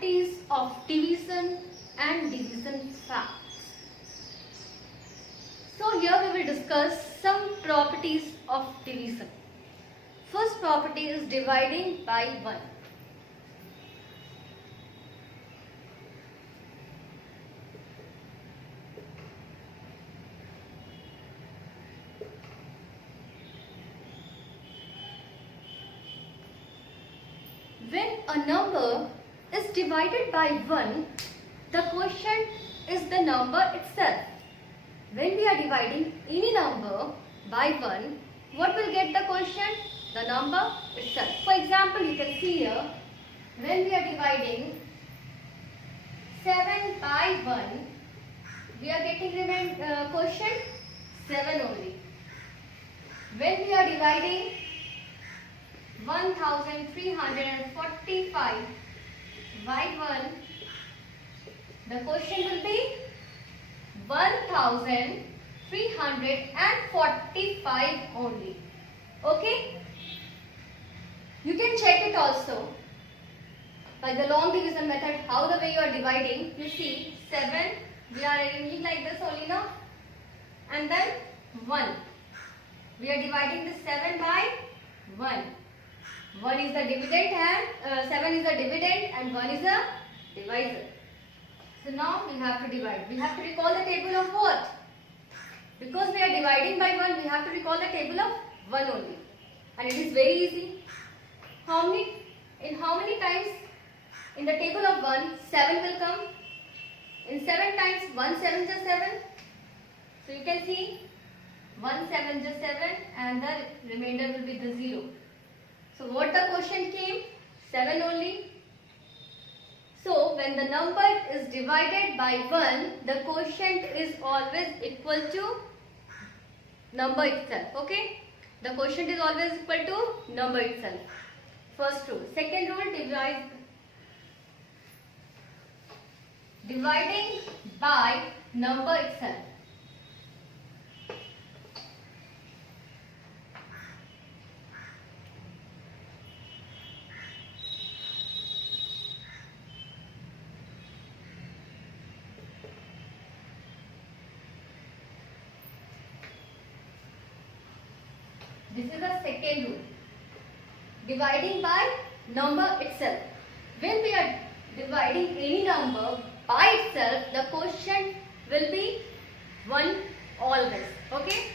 properties of division and division facts. So here we will discuss some properties of division. First property is dividing by 1. When a number is divided by 1, the quotient is the number itself. When we are dividing any number by 1, what will get the quotient? The number itself. For example, you can see here, when we are dividing 7 by 1, we are getting quotient 7 only. When we are dividing 1345 by 1, the quotient will be 1345 only. Okay? You can check it also by the long division method, how the way you are dividing. You see 7, we are arranging like this only now, and then 1. We are dividing this 7 by 1. 1 is the dividend and 7 is the dividend and 1 is the divisor. So now we have to divide. We have to recall the table of what? Because we are dividing by 1, we have to recall the table of 1 only. And it is very easy. How many times in the table of 1, 7 will come? In 7 times, 1 7 is 7. So you can see 1 7 is 7 and the remainder will be the 0. So what the quotient came? 7 only. So when the number is divided by 1, the quotient is always equal to number itself. Okay? The quotient is always equal to number itself. First rule. Second rule, dividing by number itself. This is the second rule. Dividing by number itself. When we are dividing any number by itself, the quotient will be 1 always. Okay?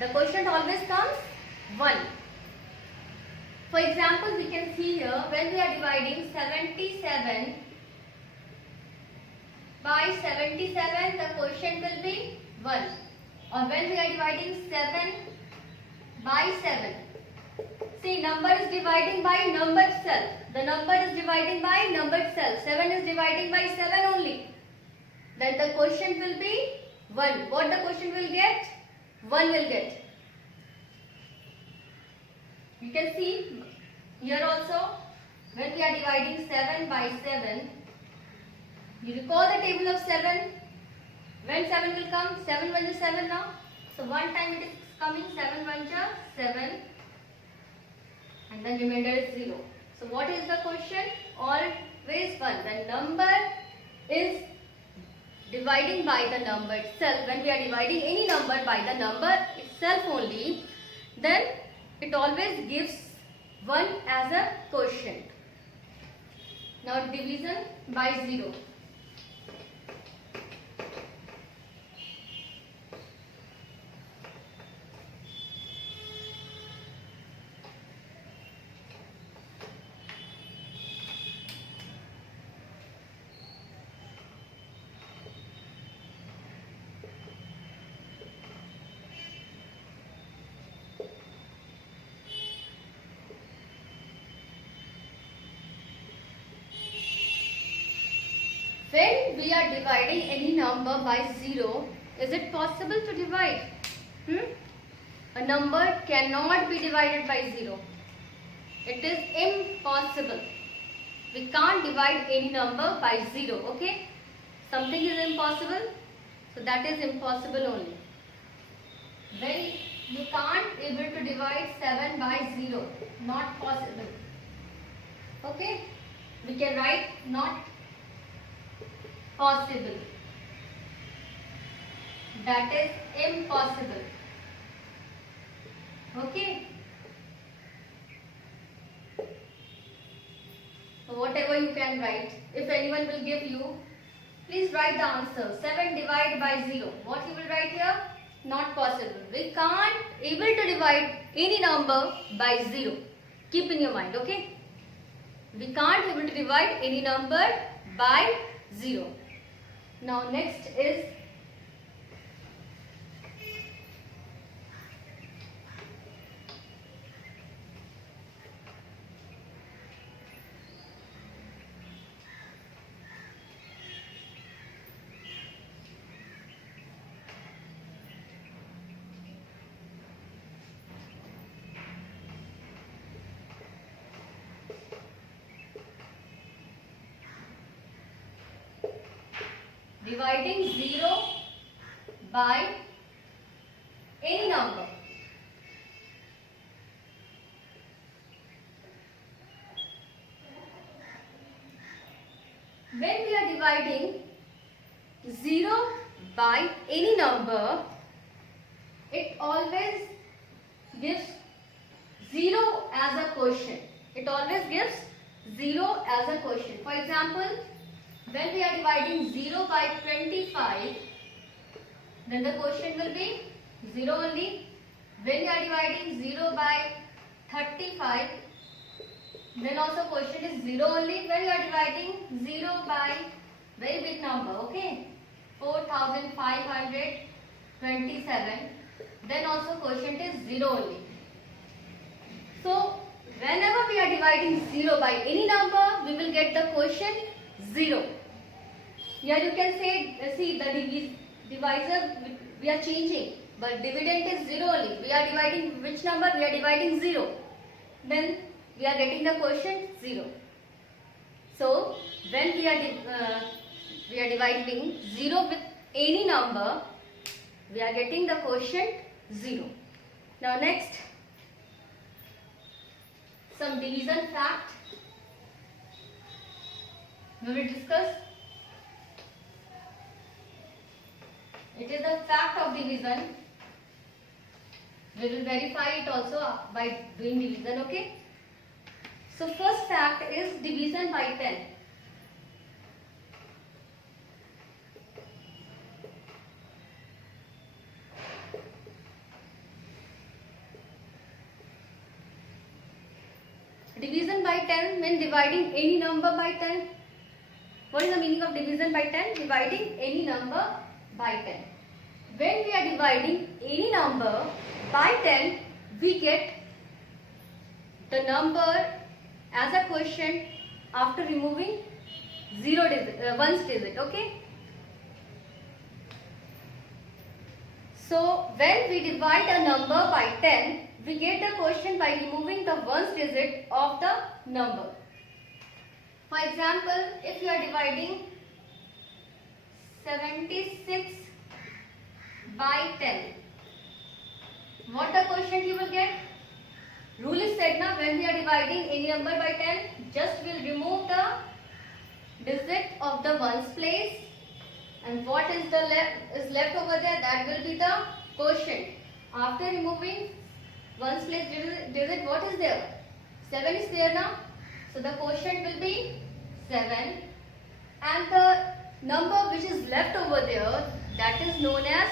The quotient always comes 1. For example, we can see here, when we are dividing 77 by 77, the quotient will be 1. Or when we are dividing 7 by 7. See, number is dividing by number itself. The number is dividing by number itself. 7 is dividing by 7 only. Then the quotient will be 1. What the quotient will get? 1 will get. You can see here also, when we are dividing 7 by 7, you recall the table of 7. When 7 will come? 7 1 is 7 now. So one time it is coming 7 1 is 7 and then remainder is 0. So what is the quotient? Always 1. When number is dividing by the number itself, when we are dividing any number by the number itself only, then it always gives 1 as a quotient. Now division by 0. When we are dividing any number by 0, is it possible to divide? A number cannot be divided by 0. It is impossible. We can't divide any number by 0. Okay? Something is impossible, so that is impossible only. When you can't able to divide 7 by 0, not possible. Okay? we can write not possible. That is impossible. Okay. So whatever you can write. If anyone will give you, please write the answer. 7 divided by 0. What you will write here? Not possible. We can't able to divide any number by 0. Keep in your mind, okay? We can't able to divide any number by 0. Now next is dividing 0 by any number. When we are dividing 0 by any number, it always gives 0 as a quotient. It always gives 0 as a quotient. For example, when we are dividing 0 by 25, then the quotient will be 0 only. When we are dividing 0 by 35, then also quotient is 0 only. When we are dividing 0 by very big number, okay, 4527, then also quotient is 0 only. So whenever we are dividing 0 by any number, we will get the quotient 0. Here you can say, see the divisor we are changing, but dividend is 0 only. We are dividing which number? We are dividing 0. Then we are getting the quotient 0. So when we are dividing 0 with any number, we are getting the quotient 0. Now next, some division fact we will discuss. It is the fact of division. We will verify it also by doing division, okay? So first fact is division by 10. Division by 10 means dividing any number by 10. What is the meaning of division by 10? Dividing any number by 10. When we are dividing any number by 10, we get the number as a quotient after removing ones digit, okay? So when we divide a number by 10, we get the quotient by removing the ones digit of the number. For example, if you are dividing 76 by 10, what the quotient you will get? Rule is said now, when we are dividing any number by 10, just we'll remove the digit of the ones place, and what is left over there, that will be the quotient. After removing ones place digit, what is there? 7 is there now. So the quotient will be 7, and the number which is left over there, that is known as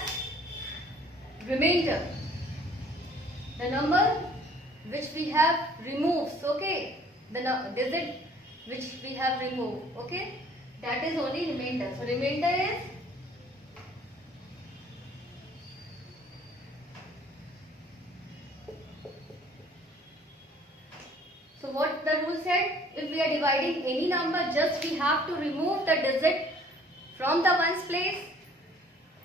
remainder. The number which we have removed, okay, the digit which we have removed, okay, that is only remainder. So remainder is so what the rule said, if we are dividing any number, just we have to remove the digit from the ones place,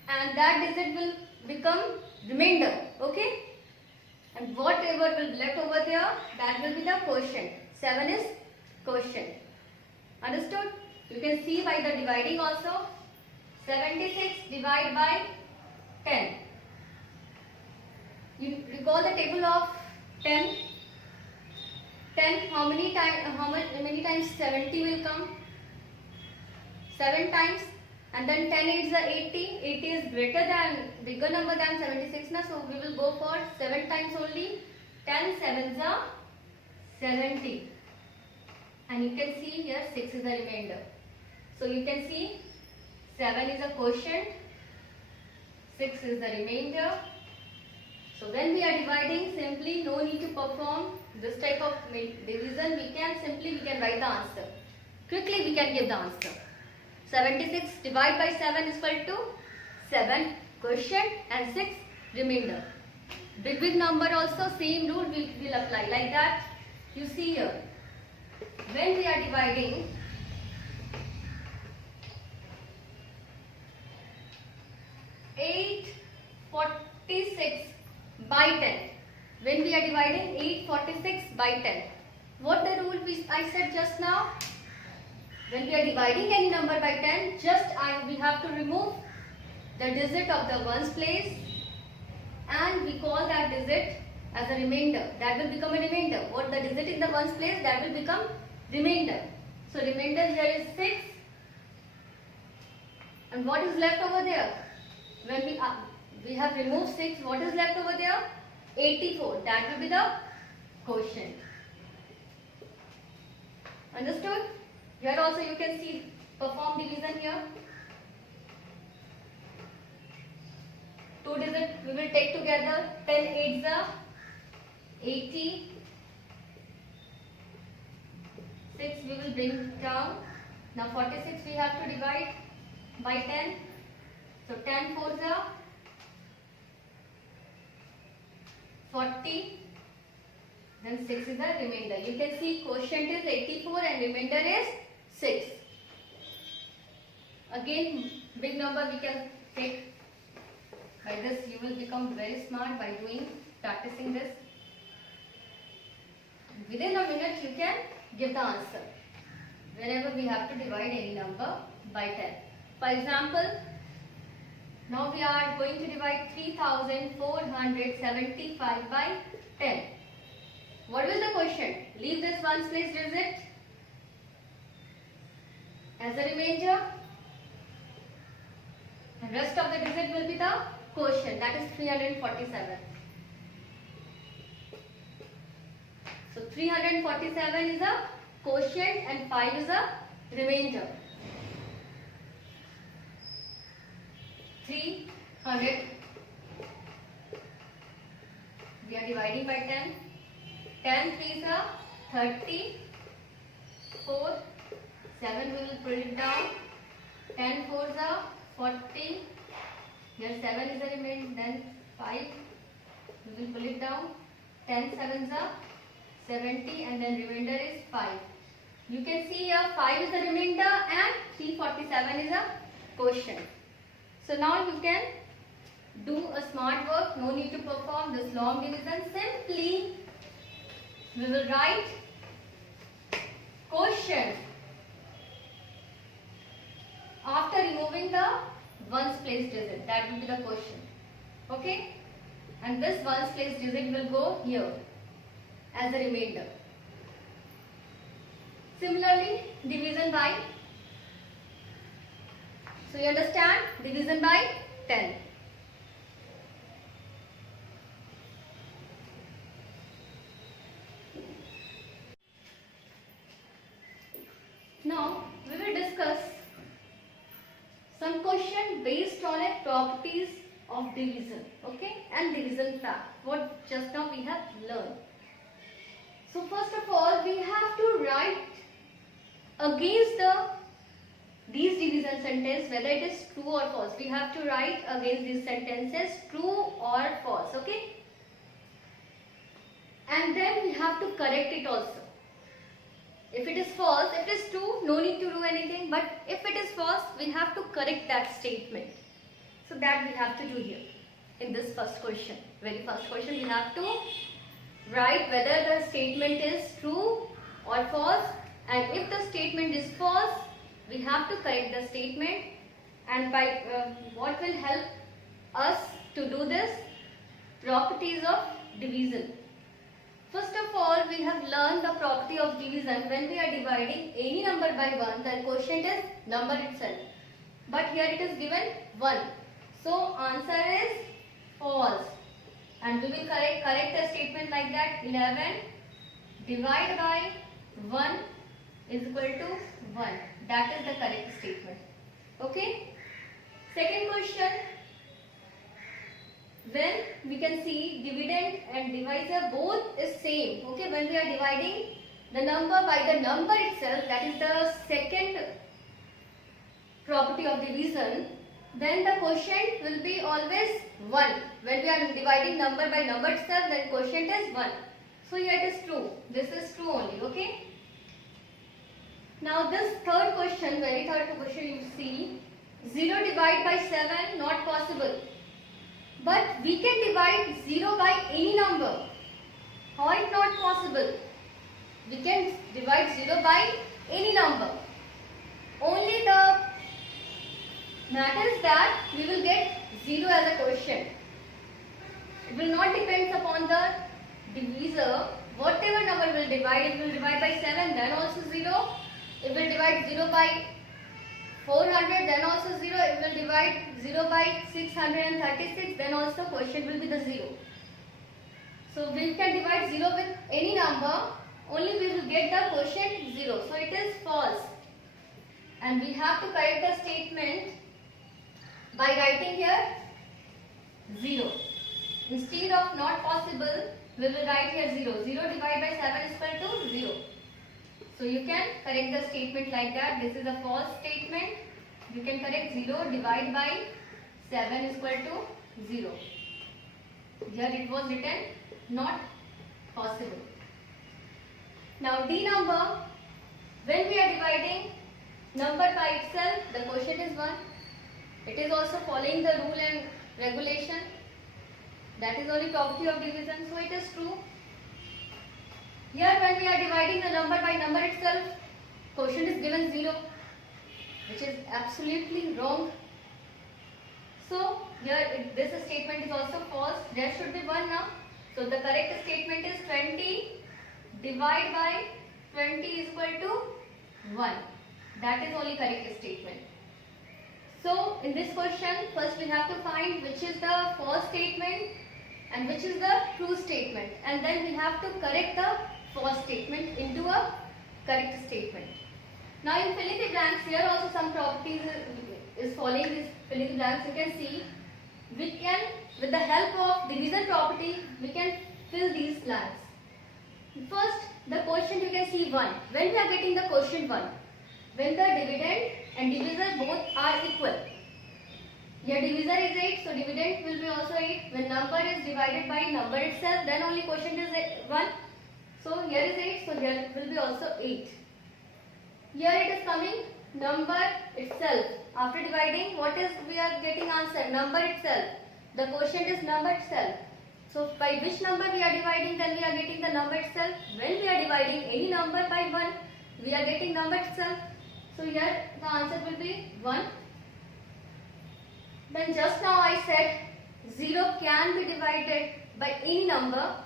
and that digit will become remainder, okay, and whatever will be left over there, that will be the quotient. 7 is quotient. Understood? You can see by the dividing also. 76 divided by 10. You recall the table of 10. 10, how many times 70 will come? 7 times. And then 10 8s are 80. 80 is bigger number than 76 na, so we will go for 7 times only. 10 7s are 70. And you can see here 6 is the remainder. So you can see 7 is a quotient, 6 is the remainder. So when we are dividing, simply no need to perform this type of division. We can write the answer. Quickly we can give the answer. 76 divided by 7 is equal to 7 quotient and 6 remainder. Big number also same rule will apply like that. You see here, when we are dividing 846 by 10. When we are dividing 846 by 10. What the rule I said just now? When we are dividing any number by 10, we have to remove the digit of the ones place and we call that digit as a remainder. That will become a remainder. What the digit in the ones place, that will become remainder. So remainder here is 6. And what is left over there? When we have removed 6, what is left over there? 84. That will be the quotient. Understood? Here also you can see perform division here. 2 digits we will take together. 10 8s are 80. 6 we will bring down. Now 46 we have to divide by 10. So 10 4s are 40. Then 6 is the remainder. You can see quotient is 84 and remainder is 6. Again, big number we can take. By this you will become very smart by practicing this. Within a minute you can give the answer whenever we have to divide any number by 10. For example, now we are going to divide 3475 by 10. What will the quotient? Leave this ones place digit as a remainder and rest of the digit will be the quotient, that is 347. So 347 is a quotient and 5 is a remainder. 300. We are dividing by 10. 10 3s are 30. 4. 7 we will pull it down. 10 4s are 40. Here 7 is the remainder. Then 5 we will pull it down. 10 7s are 70 and then remainder is 5. You can see here 5 is the remainder and 347 is a quotient. So now you can do a smart work. No need to perform this long division. Simply we will write quotient after removing the ones place digit. That will be the quotient. Okay? And this ones place digit will go here as a remainder. Similarly, division by. So you understand? Division by 10. Now we will discuss some question based on a properties of division, okay, and division fact. What just now we have learned. So first of all, we have to write against these division sentence whether it is true or false. We have to write against these sentences true or false, okay, and then we have to correct it also. If it is false, if it is true, no need to do anything, but if it is false, we have to correct that statement. So that we have to do here in this first question. Very first question, we have to write whether the statement is true or false, and if the statement is false, we have to correct the statement. And by what will help us to do this? Properties of division. First of all, we have learned the property of division. When we are dividing any number by 1, the quotient is number itself. But here it is given 1. So answer is false. And we will correct the statement like that. 11 divided by 1 is equal to 1. That is the correct statement. Okay. Second question. When we can see dividend and divisor both is same. Okay. When we are dividing the number by the number itself, that is the second property of division, then the quotient will be always 1. When we are dividing number by number itself, then quotient is 1. So here it is true. This is true only. Okay. Now this third question, very third question, you see 0 divided by 7 not possible. But we can divide 0 by any number. How it not possible? We can divide 0 by any number. Only the matter is that we will get 0 as a quotient. It will not depend upon the divisor. Whatever number will divide, it will divide by 7, then also 0. It will divide 0 by 400, then also 0. It will divide 0 by 636, then also quotient will be the 0. So we can divide 0 with any number, only we will get the quotient 0. So it is false. And we have to correct the statement by writing here 0. Instead of not possible, we will write here 0. 0 divided by 7 is equal to 0. So you can correct the statement like that. This is a false statement. You can correct 0 divided by 7 is equal to 0. Here it was written not possible. Now D number, when we are dividing number by itself, the quotient is 1. It is also following the rule and regulation. That is only property of division, so it is true. Here when we are dividing the number by number itself, quotient is given 0, which is absolutely wrong. So here this statement is also false. There should be 1 now. So the correct statement is 20 divided by 20 is equal to 1. That is only correct statement. So in this question, first we have to find which is the false statement and which is the true statement, and then we have to correct the false statement into a correct statement. Now in filling the blanks, here also some properties is following this filling the blanks. You can see we can, with the help of division property, we can fill these blanks. First, the quotient you can see 1. When we are getting the quotient 1, when the dividend and divisor both are equal. Here divisor is 8, so dividend will be also 8. When number is divided by number itself, then only quotient is 1. So here is 8, so here will be also 8. Here it is coming number itself. After dividing, what is we are getting answer? Number itself. The quotient is number itself. So by which number we are dividing, then we are getting the number itself. When we are dividing any number by 1, we are getting number itself. So here the answer will be 1. Then just now I said 0 can be divided by any number.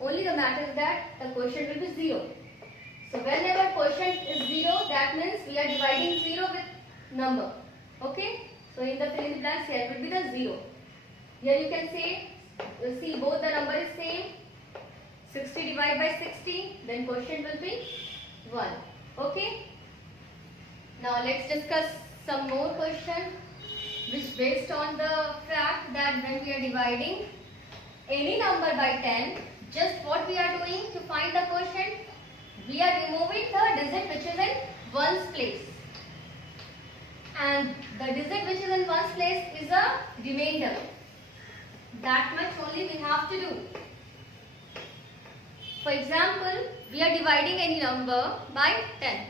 Only the matter is that the quotient will be 0. So whenever quotient is 0, that means we are dividing 0 with number. Okay. So in the filling blanks, here will be the 0. Here you can say, you see both the number is same. 60 divided by 60, then quotient will be 1. Okay. Now let's discuss some more question, which based on the fact that when we are dividing any number by 10, just what we are doing to find the quotient, we are removing the digit which is in ones place, and the digit which is in ones place is a remainder. That much only we have to do. For example, we are dividing any number by 10.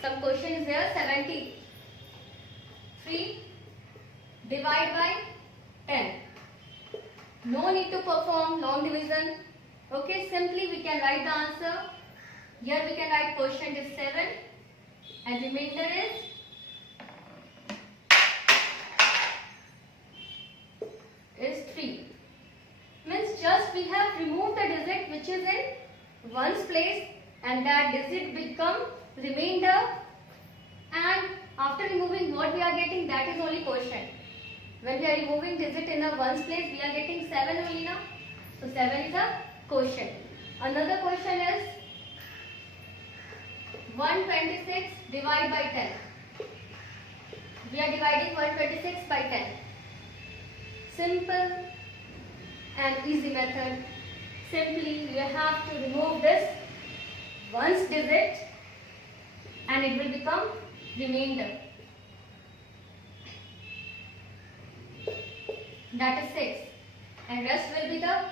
Some question is here, 73 divided by 10. No need to perform long division. Okay, simply we can write the answer. Here we can write quotient is 7 and remainder is 3. Means just we have removed the digit which which is in ones place, and that digit become remainder, and after removing what we are getting, that is only quotient. When we are removing digit in the ones place, we are getting 7 only now. So 7 is a quotient. Another question is 126 divided by 10. We are dividing 126 by 10. Simple and easy method. Simply you have to remove this ones digit and it will become remainder. That is 6. And rest will be the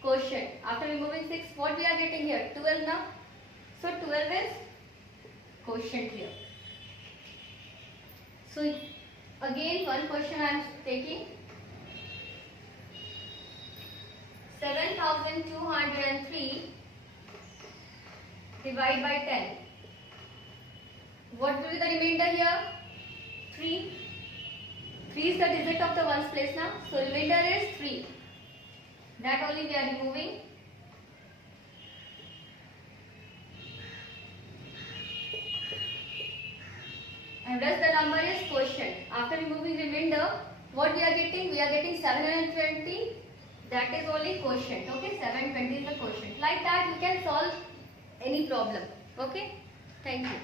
quotient. After removing 6, what we are getting here? 12 now. So 12 is quotient here. So again one question I am taking. 7203 divided by 10. What will be the remainder here? 3. 3 is the digit of the ones place now. So remainder is 3. That only we are removing. And rest the number is quotient. After removing remainder, what we are getting? We are getting 720. That is only quotient. Okay, 720 is the quotient. Like that you can solve any problem. Okay, thank you.